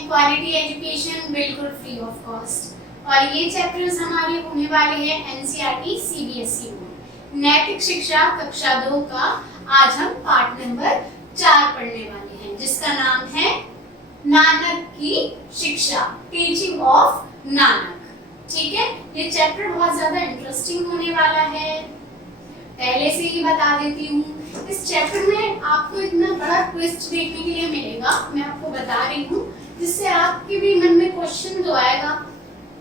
हैं quality education बिल्कुल free of cost. और ये चैप्टर्स हमारे होने वाले हैं एनसीईआरटी सीबीएसई बोर्ड नैतिक शिक्षा कक्षा 2 का। आज हम पार्ट नंबर 4 पढ़ने वाले हैं जिसका नाम है नानक की शिक्षा, टीचिंग ऑफ नानक। ठीक है, ये चैप्टर बहुत ज्यादा इंटरेस्टिंग होने वाला है, पहले से ही बता देती हूँ। इस चैप्टर में आपको इतना बड़ा ट्विस्ट देखने के लिए मिलेगा, मैं आपको बता रही हूँ, जिससे आपके भी मन में क्वेश्चन तो आएगा।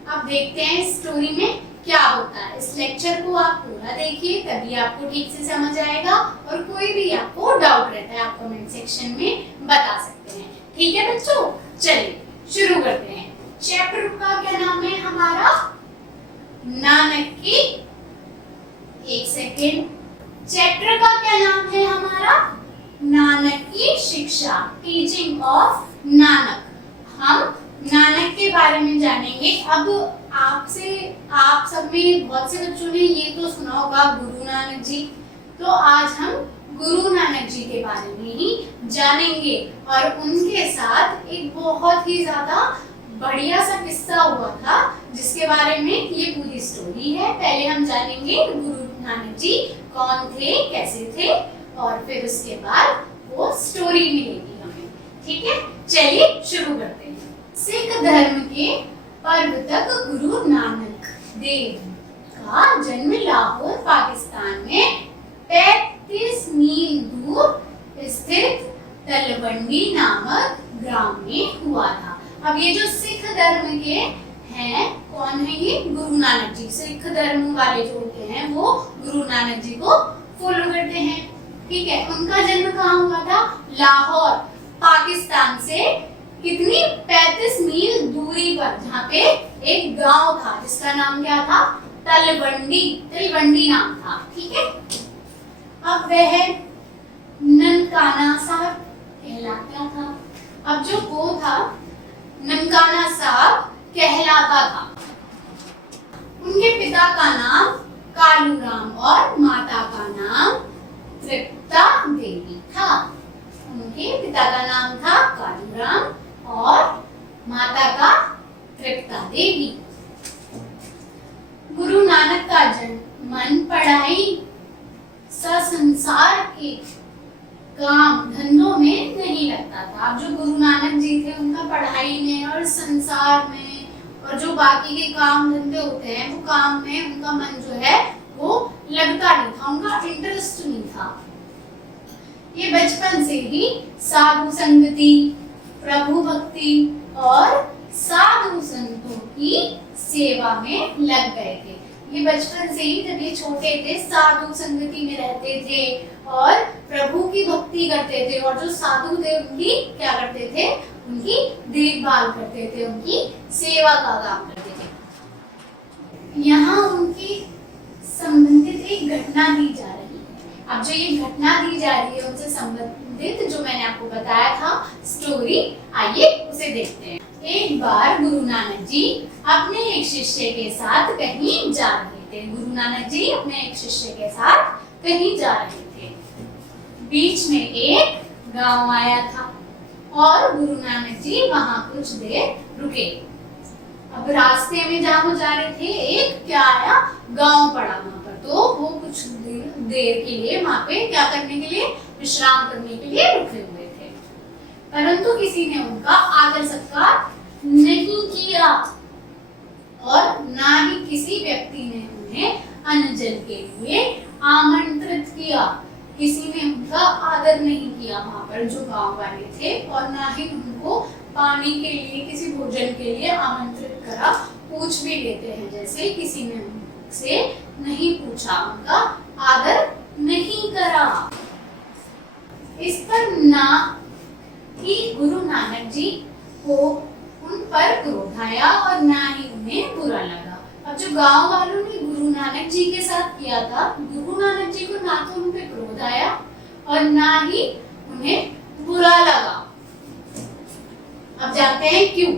आप देखते हैं इस स्टोरी में क्या होता है। इस लेक्चर को आप पूरा देखिए, तभी आपको ठीक से समझ आएगा। और कोई भी आपको डाउट रहता है आप कमेंट सेक्शन में बता सकते हैं। ठीक है बच्चों, चलिए शुरू करते हैं। चैप्टर का क्या नाम है हमारा? नानक की, एक सेकेंड, चैप्टर का क्या नाम है हमारा? नानक की शिक्षा, टीचिंग ऑफ नानक। हम नानक के बारे में जानेंगे। अब आप सब में बहुत से बच्चों ने ये तो सुना होगा गुरु नानक जी, तो आज हम गुरु नानक जी के बारे में ही जानेंगे। और उनके साथ एक बहुत ही ज्यादा बढ़िया सा किस्सा हुआ था जिसके बारे में ये पूरी स्टोरी है। पहले हम जानेंगे गुरु नानक जी कौन थे, कैसे थे, और फिर उसके बाद वो स्टोरी मिलेगी हमें। ठीक है, चलिए शुरू करते हैं। सिख धर्म के प्रवर्तक गुरु नानक देव का जन्म लाहौर पाकिस्तान में 35 मील दूर स्थित तलवंडी नामक ग्राम में हुआ था। अब ये जो सिख धर्म के हैं, कौन है ये? गुरु नानक जी। सिख धर्म वाले जो होते हैं वो गुरु नानक जी को फॉलो करते हैं। ठीक है, उनका जन्म कहाँ हुआ था? लाहौर, पाकिस्तान से कितनी 35 मील दूरी पर, जहाँ पे एक गांव था जिसका नाम क्या था? तलवंडी, तलवंडी नाम था। ठीक है, अब वह ननकाना साहब कहलाता था। अब जो वो था ननकाना साहब कहलाता था। उनके पिता का नाम कालूराम और माता का नाम तृप्ता देवी था। उनके पिता का नाम था कालूराम और माता का तृप्ता देवी। गुरु नानक का जन्म मन पढ़ाई संसार के काम धंधों में नहीं लगता था। अब जो गुरु नानक जी थे उनका पढ़ाई में और संसार में और जो बाकी के काम धंधे होते हैं वो काम में उनका मन जो है वो लगता नहीं था, उनका इंटरेस्ट नहीं था। ये बचपन से ही साधु संगति, प्रभु भक्ति और साधु संतों की सेवा में लग गए थे। ये बचपन से ही, जब ये छोटे थे, साधु संगति में रहते थे और प्रभु की भक्ति करते थे। और जो साधु थे उनकी क्या करते थे? उनकी देखभाल करते थे, उनकी सेवा का काम करते थे। यहाँ उनकी संबंधित एक घटना दी जा रही है। अब जो ये घटना दी जा रही है उनसे संबंधित, जो मैंने आपको बताया था स्टोरी, आइए उसे देखते हैं। एक बार गुरु नानक जी अपने एक शिष्य के साथ कहीं जा रहे थे। गुरु नानक जी अपने एक शिष्य के साथ कहीं जा रहे थे। बीच में एक गांव आया था और गुरु नानक जी वहां कुछ देर रुके। अब रास्ते में जहाँ वो जा रहे थे, एक क्या आया? गांव पड़ा वहां पर। तो वो कुछ देर के लिए वहां पे क्या करने के लिए? विश्राम करने के लिए रुके हुए थे। परंतु किसी ने उनका आदर सत्कार नहीं किया और ना ही किसी व्यक्ति ने उन्हें अन्न जल के लिए आमंत्रित किया। किसी ने उनका आदर नहीं किया वहां पर जो गांव वाले थे, और ना ही उनको पानी के लिए, किसी भोजन के लिए आमंत्रित करा। पूछ भी लेते हैं, जैसे किसी ने उनसे नहीं पूछा, उनका आदर नहीं करा। इस पर ना ही गुरु नानक जी को उन पर क्रोध आया और ना ही उन्हें बुरा लगा। अब जो गांव वालों ने गुरु नानक जी के साथ किया था, गुरु नानक जी को ना तो उन पे क्रोध आया और ना ही उन्हें बुरा लगा। अब जानते हैं क्यों।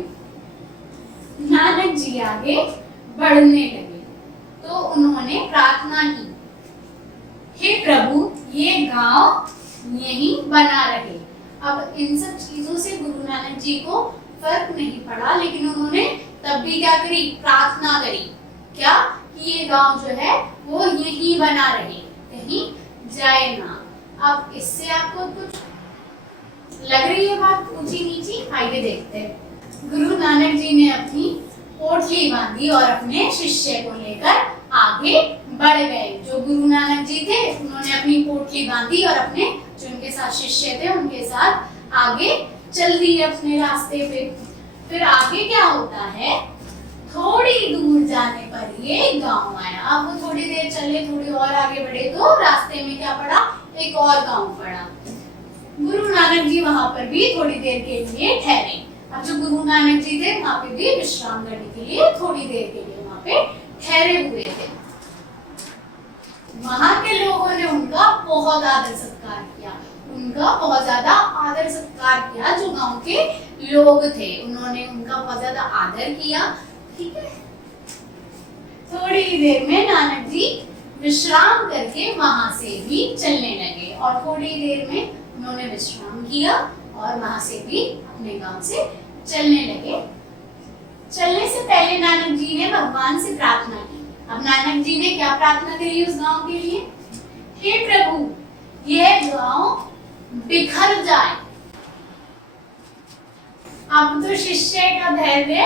नानक जी आगे बढ़ने लगे तो उन्होंने प्रार्थना की, हे प्रभु, ये गांव यहीं बना रहे। अब इन सब चीजों से गुरु नानक जी को फर्क नहीं पड़ा, लेकिन उन्होंने तब भी क्या करी, प्रार्थना करी, क्या कि ये गांव जो है वो यहीं बना रहे, कहीं जाए ना। अब इससे आपको कुछ लग रही है बात ऊंची नीची? आइए देखते हैं। गुरु नानक जी ने अपनी पोटली बांधी और अपने शिष्य को लेकर आगे बढ़ गए। जो गुरु नानक जी थे उन्होंने अपनी पोटली बांधी और अपने जो उनके साथ शिष्य थे उनके साथ आगे चल दिए अपने रास्ते पे। फिर आगे क्या होता है, थोड़ी दूर जाने पर ये गांव आया। अब वो थोड़ी देर चले, थोड़ी और आगे बढ़े तो रास्ते में क्या पड़ा, एक और गांव पड़ा। गुरु नानक जी वहां पर भी थोड़ी देर के लिए ठहरे। अब जो गुरु नानक जी थे वहां पे भी विश्राम करने के लिए थोड़ी देर के लिए वहां पे ठहरे हुए थे। वहां के लोगों ने उनका बहुत आदर सत्कार किया, उनका बहुत ज्यादा आदर सत्कार किया। जो गांव के लोग थे उन्होंने उनका बहुत ज्यादा आदर किया। ठीक है, थोड़ी देर में नानक जी विश्राम करके वहां से भी चलने लगे और थोड़ी देर में उन्होंने विश्राम किया और वहां से भी अपने गांव से चलने लगे। चलने से पहले नानक जी ने भगवान से प्रार्थना की। अब नानक जी ने क्या प्रार्थना करी उस गांव के लिए, हे प्रभु यह गांव बिखर जाए। अब तो शिष्य का धैर्य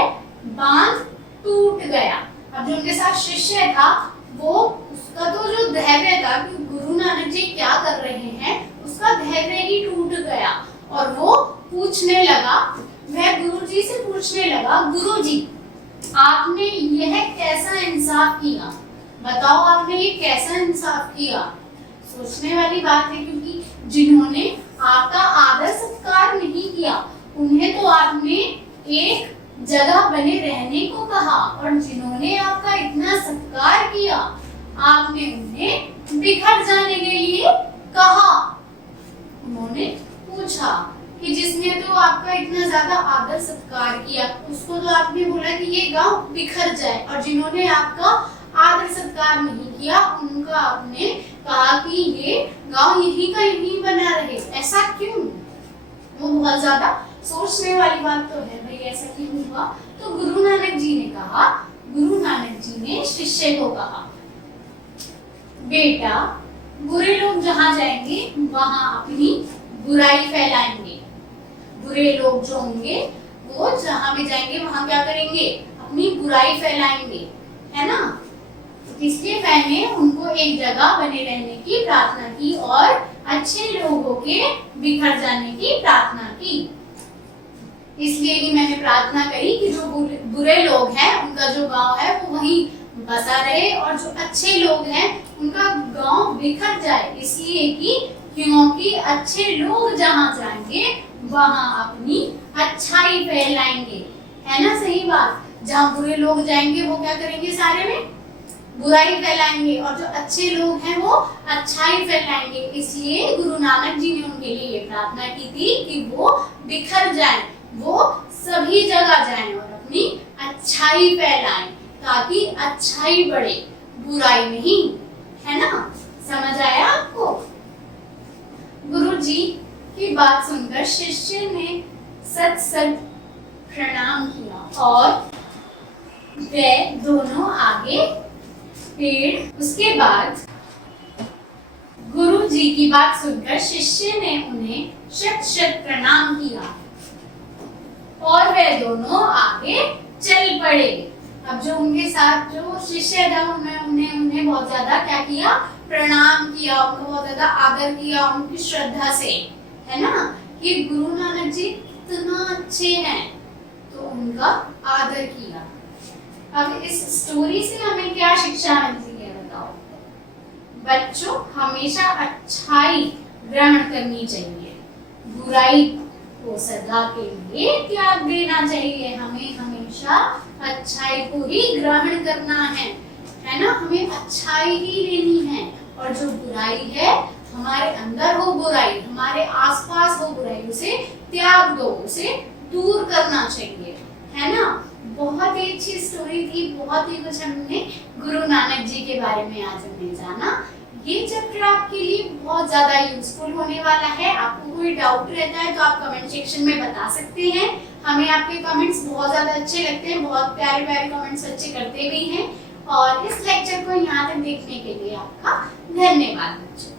बांध टूट गया। अब जो उनके साथ शिष्य था वो, उसका तो जो धैर्य था कि गुरु नानक जी क्या कर रहे हैं, उसका धैर्य ही टूट गया और वो पूछने लगा, वह गुरु जी से पूछने लगा, गुरु जी आपने यह कैसा इंसाफ किया, बताओ आपने ये कैसा इंसाफ किया। सोचने वाली बात है, क्योंकि जिन्होंने आपका आदर सत्कार नहीं किया उन्हें तो आपने एक जगह बने रहने को कहा, और जिन्होंने आपका इतना सत्कार किया आपने उन्हें बिखर जाने के लिए कहा। उन्होंने पूछा कि जिसने तो आपका इतना ज्यादा आदर सत्कार किया उसको तो आपने बोला कि ये गांव बिखर जाए, और जिन्होंने आपका आदर सत्कार नहीं किया उनका आपने कहा कि ये गांव यहीं का यहीं बना रहे। ऐसा क्यों? वो बहुत ज्यादा सोचने वाली बात तो है भाई, ऐसा क्यों हुआ। तो गुरु नानक जी ने कहा, गुरु नानक जी ने शिष्य को कहा, बेटा बुरे लोग जहां जाएंगे वहां अपनी बुराई फैलाएंगे। बुरे लोग जो होंगे वो जहां भी जाएंगे वहां क्या करेंगे, अपनी बुराई फैलाएंगे, है ना। इसलिए मैंने उनको एक जगह बने रहने की प्रार्थना की और अच्छे लोगों के बिखर जाने की प्रार्थना की। इसलिए भी मैंने प्रार्थना करी कि जो बुरे लोग हैं उनका जो गांव है वो वहीं बसा रहे और जो अच्छे लोग हैं उनका गांव बिखर जाए, इसलिए कि क्योंकि अच्छे लोग जहां जाएंगे वहां अपनी अच्छाई फैलाएंगे, है ना। सही बात, जहां बुरे लोग जाएंगे वो क्या करेंगे, सारे में बुराई फैलाएंगे, और जो अच्छे लोग हैं वो अच्छाई फैलाएंगे। इसलिए गुरु नानक जी ने उनके लिए ये प्रार्थना की थी कि वो बिखर जाएं, वो सभी जगह जाएं और अपनी अच्छाई फैलाएं, ताकि अच्छाई बढ़े, बुराई नहीं, है ना। समझ आया आपको? गुरु जी की बात सुनकर शिष्य ने सत सत प्रणाम किया और वे दोनों आगे पेड़। उसके बाद गुरु जी की बात सुनकर शिष्य ने उन्हें शत शत प्रणाम किया और वे दोनों आगे चल पड़े। अब जो उनके साथ जो शिष्य था उन्हें बहुत ज्यादा क्या किया, प्रणाम किया, उनको बहुत ज्यादा आदर किया उनकी श्रद्धा से, है ना, कि गुरु नानक जी इतना अच्छे हैं तो उनका आदर किया। अब इस स्टोरी से हमें क्या शिक्षा मिलती है बताओ? बच्चों, हमेशा अच्छाई ग्रहण करनी चाहिए, बुराई को सदा के लिए त्याग देना चाहिए। हमें हमेशा अच्छाई को ही ग्रहण करना है ना। हमें अच्छाई ही लेनी है, और जो बुराई है हमारे अंदर हो बुराई, हमारे आसपास हो बुराई, उसे त्याग दो, उसे दूर करना चाहिए, है ना। बहुत ही अच्छी स्टोरी थी, बहुत ही कुछ हमने गुरु नानक जी के बारे में आज हमने जाना। ये चैप्टर आपके लिए बहुत ज्यादा यूजफुल होने वाला है। आपको कोई डाउट रहता है तो आप कमेंट सेक्शन में बता सकते हैं, हमें आपके कमेंट्स बहुत ज़्यादा अच्छे लगते हैं, बहुत प्यारे प्यारे कमेंट्स बच्चे करते भी हैं। और इस लेक्चर को यहाँ तक देखने के लिए आपका धन्यवाद बच्चों।